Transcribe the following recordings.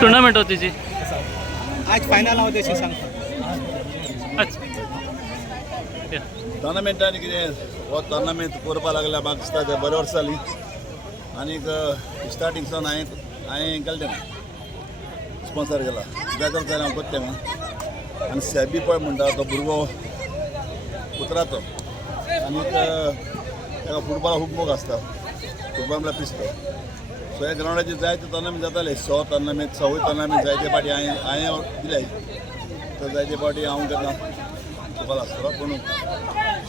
Tournament होती जी आज final हांव तेशी सांगता अच्छा या. टोर्नामेंटान कितें हो टोर्नामेंट करपा लागल्या म्हाका दिसता ते बरे वर्स जाली आनीक स्टार्टिंगसून हांवें केलें तें स्पॉन्सर केला कित्याक जाल्यार हांव करता तें आनी सेबी पळय म्हणटा तो भुरगो उतराचो आनीक ताका फुटबॉला खूब मोग आसता फुटबॉल म्हळ्यार पिस्तो सो ह्या ग्रावंडाचेर जायते टोर्नामेंट जाताले 100 टोर्नामेंट 100 टोर्नामेंट जायते फाटी हांवें दिले तर जायते फाटी हांव केन्ना फुटबॉल आसतलो पूण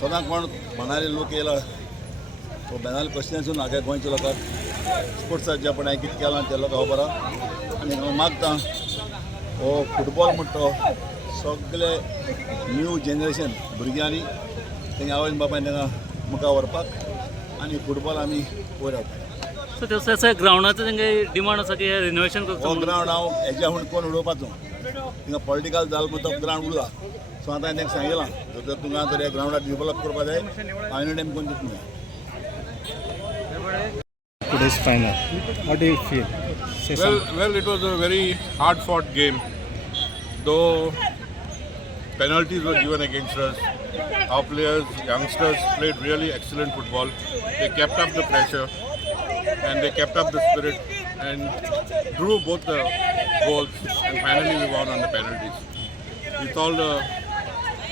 सदां कोण म्हणाले लोक येयला तो बेनाले क्वेश्चन्सून म्हाका गोंयच्या लोकांक स्पोर्ट्साचे पण हांवें कितें केलां ते लोक खबर आहा आनी हांव मागतां हो फुटबॉल म्हणटा तो सगळे न्यू जेनरेशन भुरग्यांनी तेंगे आवय बापायन तांकां मुखार व्हरपाक आनी फुटबॉल आमी वयर हाडपाक सो तसं ग्राउंडाचं तेंगे डिमांड आसा की रिनोवेशन हो करचो ग्रावंड हांव हेज्या हुंड कोण उडोवपाचो थिंगा पॉलिटिकल जालो म्हणून तो ग्रावंड उरला सो आतां हांवें तांकां सांगिलां जर तुमकां जर ह्या ग्रावंडार डेवलप करपा जाय हांवें टायम कोण दितलो Today's final. What do you feel? Say Well, it was a very hard-fought game. Though penalties were given against us, our players, youngsters, played really excellent football. They kept up the pressure and they kept up the spirit and drew both the goals. And finally, we won on the penalties. With all the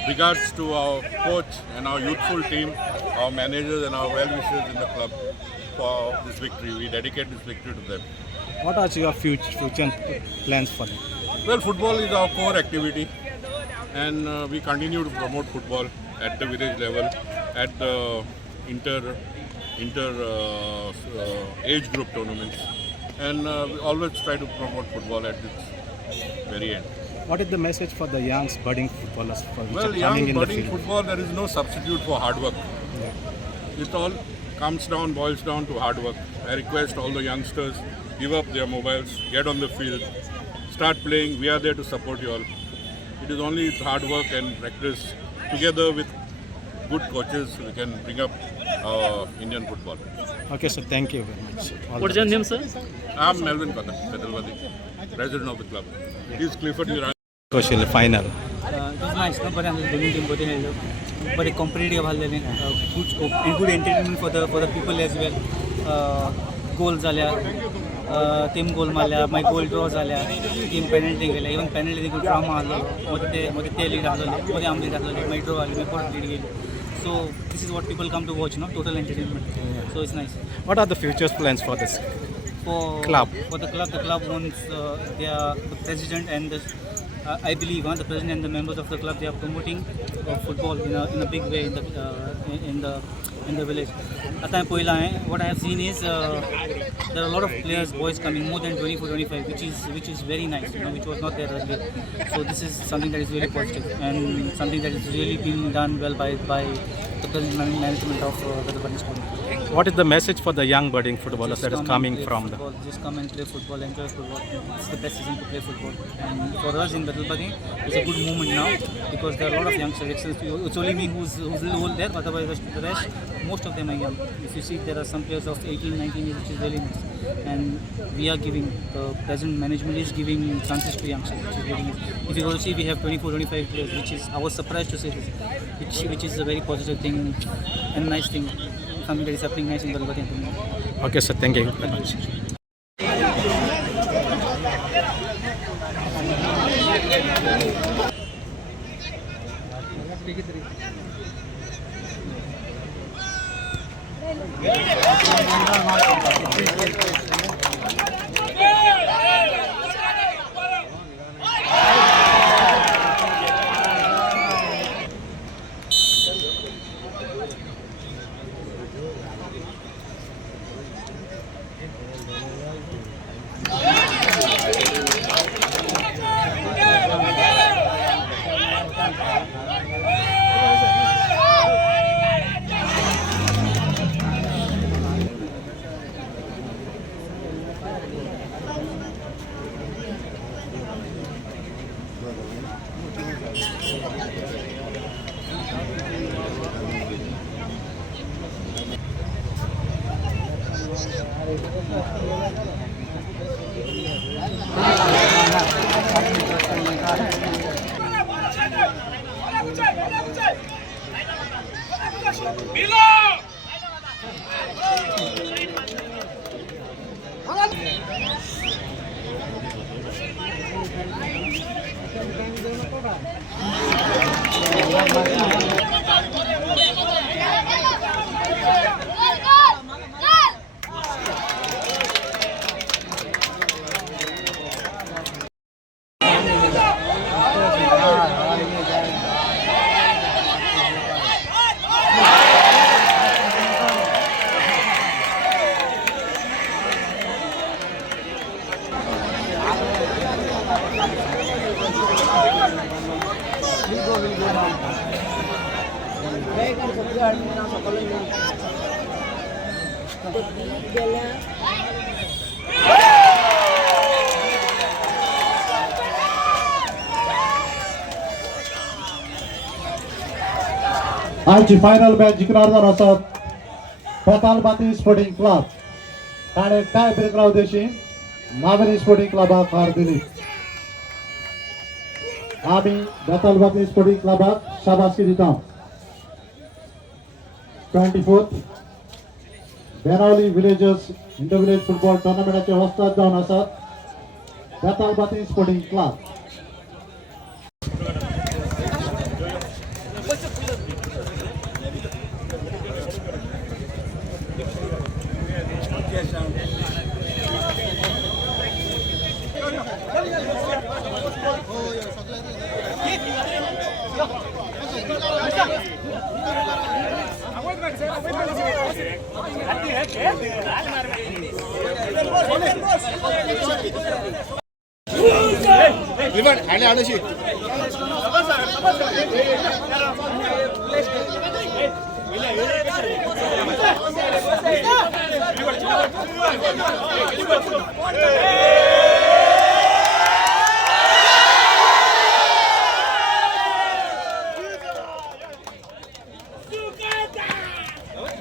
regards to our coach and our youthful team, our managers and our well-wishers in the club for this victory. We dedicate this victory to them. What are your future plans for them? Well, football is our core activity and we continue to promote football at the village level, at the inter age group tournaments, and we always try to promote football at its very end. What is the message for the young budding footballers for which Well, are young coming in the budding field? football, there is no substitute for hard work. It all boils down to hard work. I request all the youngsters, give up their mobiles, get on the field, start playing. We are there to support you all. It is only hard work and practice together with good coaches we can bring up our Indian football. Okay, so thank you very much. All What is the your best. name, sir? I'm Melvin Petalwadi, president of the club. This is Clifford Miran. Social final. It was nice. No, but I'm doing team both in but a competitive हल्ले good scope and good entertainment for the people as well. Goals झाल्या, team goal मारल्या, my goal draw झाल्या, team penalty गेल्या, even penalty good drama आलो, मध्ये ते lead आलो, मध्ये आमली आलो, my draw आली, my court lead गेली. So this is what people come to watch, no? Total entertainment. So it's nice. What are the future plans for this For club? For the club wants the president and the I believe the president and the members of the club, they are promoting football in a big way in the village. What I have seen is there are a lot of players, boys coming, more than 24-25, which is very nice, which was not there earlier. So this is something that is really positive and something that is really being done well by the present management of the Buddy School. What is the message for the young budding footballers that is coming from the? Just come and play football, enjoy football. It's the best season to play football. And for us in Badalbadi, it's a good moment now because there are a lot of youngsters. It's only me who's a little old there, but otherwise the rest, most of them are young. If you see, there are some players of 18, 19 years, which is really nice. And we are giving, the present management is giving chances to youngsters, which is really nice. If you go to see, we have 24-25 players, which is, I was surprised to say this, which is a very positive thing and nice thing. Something that is happening nice in Badalbadi. Okay, sir. Thank you very much. आजची final match जिंकणार जाणार आसात Betalbatim sporting club ताणे tie break रावदेशी Navelim sporting क्लबाक हार दिली. आमी बेतालबाती स्पोर्टिंग क्लबाक शाबासकी दिता. 24th Benaulim villagers inter village football टुर्नामेंटाचे वस्ताद जावन आसात Betalbatim sporting club.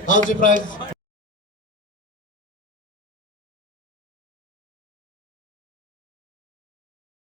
How's the prize?